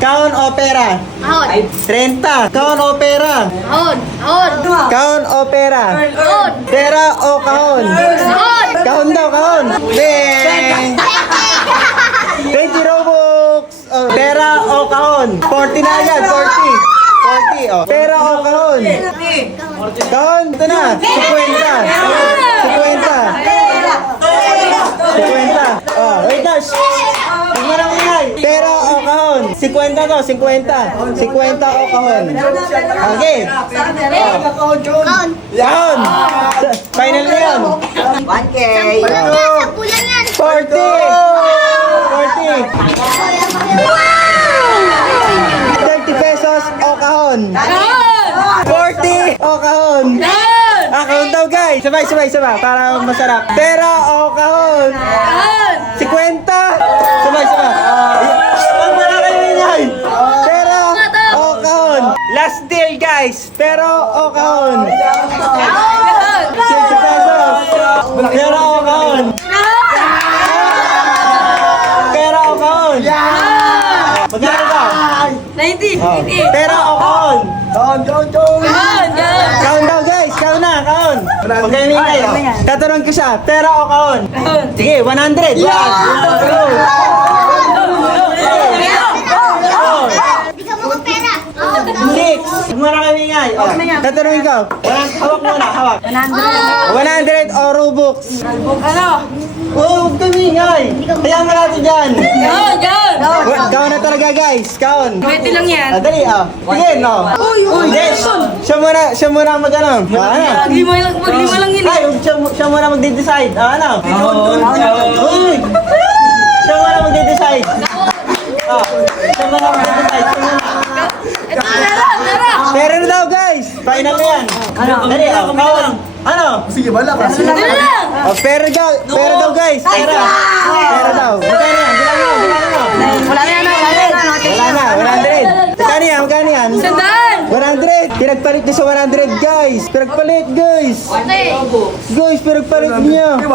Kahon o pera? Kahon. 30. Kahon o pera? Kahon. Kahon. Kahon o pera? Kahon. Pera o kahon? Kahon. Kahon daw, kahon. Bang! 20 Robux. Oh, pera o kahon? 40 na agad, 40. 40, oh. Pera o kahon? Kahon, ito na. 50. 50. 50. Oh, wait guys. Huwag mo nang ingay. Pera o kahon? 50 to, 50. 50 o kahon? Okay. Kahon. Kahon. Final na yan. 1K. Sampu lang yan. 40. 30 pesos o kahon? 40 o kahon? Kahon daw guys. Sabay. Para masarap. Pera o kahon? 50. Sabay. Huwag mo na kayo ingay. Pera o kahon? Last deal guys. Pera o kahon? 60 pesos. Pera o kahon? Pera o kahon? Magkano ka? 90. Oh. Pera o kahon? Kahon daw guys, kahon na, kahon. Huwag kayo ningay. Tatanong ko siya, pera o kahon? Sige, 100. Hindi ka mga pera. 6. Huwag mo na kayo ningay. Tatanungin ko. Hawak muna, hawak. 100 o Robux? Huwag kayo ningay. Kaya mo natin dyan. Kahon na talaga guys, kahon. Pwede lang yan. Dali, sige, no. Hindi, siya muna mag-ano. Lima lang yun. Ay, siya muna magde-decide. Ano? Uy! Siya muna magde-decide. Siya muna magde-decide. Pero na daw guys. Final na yan. Dali, kahon. Ano? Sige, bala ka. Pero daw guys. Pero daw. Magkano yan? Bilang mo. Wala na. 100. Magkano yan? 100. Pinagpalit niyo sa 100 guys. Pinagpalit guys. Guys, pinagpalit niyo. 1,000.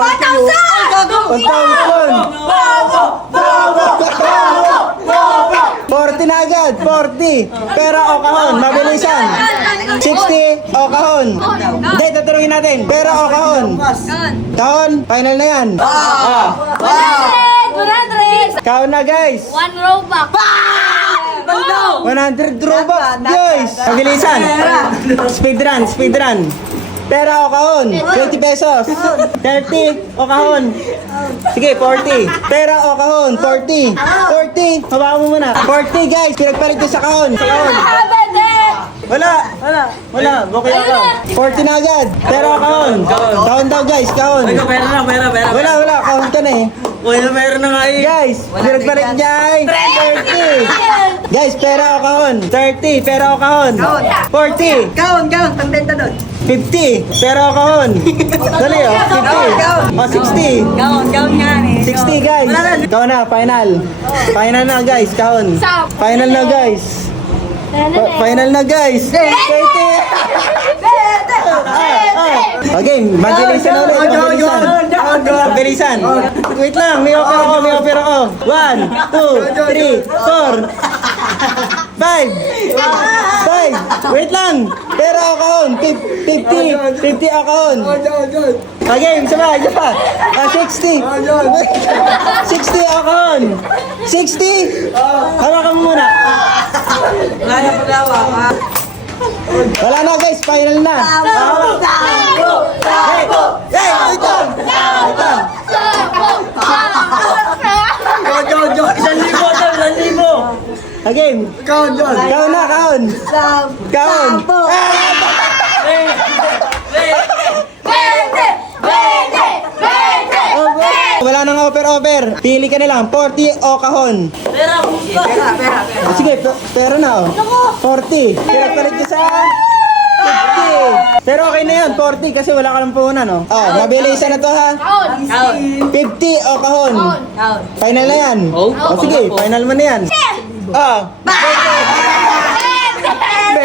40 na agad. 40. Pera o kahon? Mabilisan. 60 o kahon? Hindi, tatanungin natin. Pera o kahon? Kahon? Final na yan. 100. Kahon na guys. 1 Robux. 100 Robux guys. Mabilisan. Speed run. Pera o kahon? 20 pesos. 30 o kahon? Sige, 40. Pera o kahon? 40. 40. Hawakan mo muna. 40 guys. Pinagpalit niyo sa kahon. Wala. Okay ako. 40 na agad. Pera o kahon? Kahon daw guys. Kahon. Pera. Wala. Kahon ka na eh. Meron na nga eh. Guys, pinagpalit guys. 30. Guys, pera o kahon? 30. Pera o kahon? 40. Gaon, pambenta doon. 50. Pera o kahon? Dali o. 50. O, 60. Gaon nga eh. 60 guys. Kahon na, final. Final na guys, kahon. Final na guys. Final na guys. 30. Okay, mabilisan na ulit. Mabilisan. Wait lang, may opera ako. 1, 2, 3, 4, 5. Wait lang. Pero ako kahon. 50 ako kahon. Okay, isa pa. 60. 60 ako kahon. 60. Hawakan mo muna. Wala na guys, final na. Hey, wait lang. Again. Kahon na, kahon. Wala nang offer. Pili ka na lang, 40 o kahon. Pera. Sige, pera na 40. Pinagpalit ka sa 50. Pero okay na yan, 40 kasi wala ka ng puhunan, no? Mabilisan na to ha. 50 o kahon. Final na yan. Sige, final mo na yan. 20.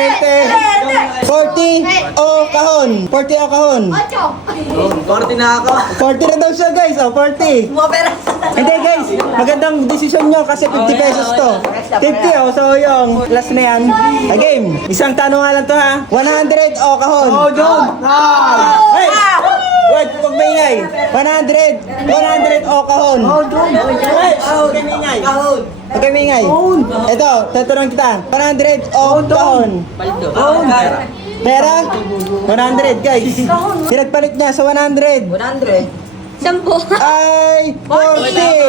20. 40 o kahon. 40 o kahon. 8. 40 na ako. 40 na daw siya guys. O, 40. Mga pera. Hindi guys, magandang desisyon nyo kasi 50 pesos to. 50 oh, so yung last na yan. A game. Isang tanong nga lang to ha. 100 o kahon. Oh, John. Hey! Wait, huwag maingay. 100 o kahon. Oh, John. Hey, huwag kayo maingay. Kahon. Huwag kayo maingay. Ito, tatanong kita. 100 o kahon. Kahon. Pera? 100 guys. Pinagpalit niya sa 100 100. 10. ay 40.